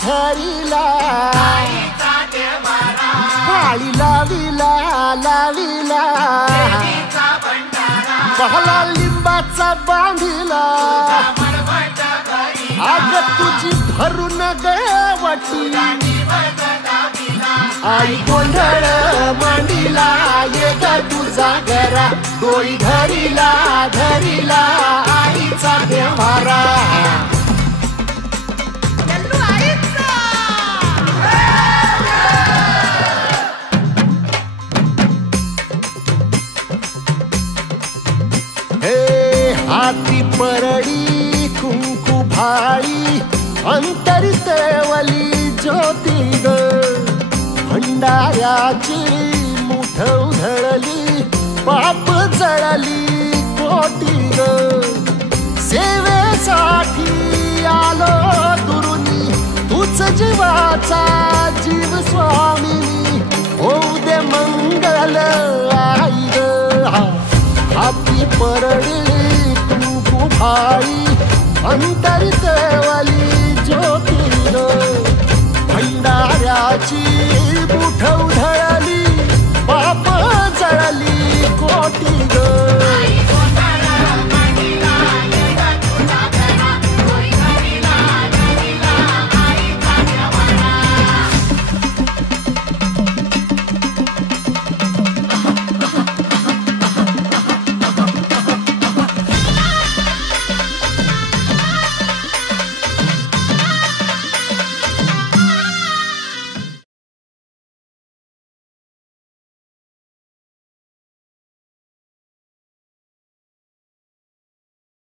धरिला काळी लाविला लाविला पहला लिंबाचा बांधिला आग तुझी भरून गवटी आई गोंधळ मांडिला ये ग तुझा घरा डोई धरिला धरिला आईचा देवारा हाती परडी कुंकू भाळी अंतरितवली ज्योती ग भंडाऱ्याची मुठ उधळली पाप जळली कोटी ग सेवेसाठी आलो दुरुनी तूच जीवाचा जीव स्वामिनी होऊ दे मंगल आई ग हाती परडी कुंकू भाळी अंतरितवली ज्योती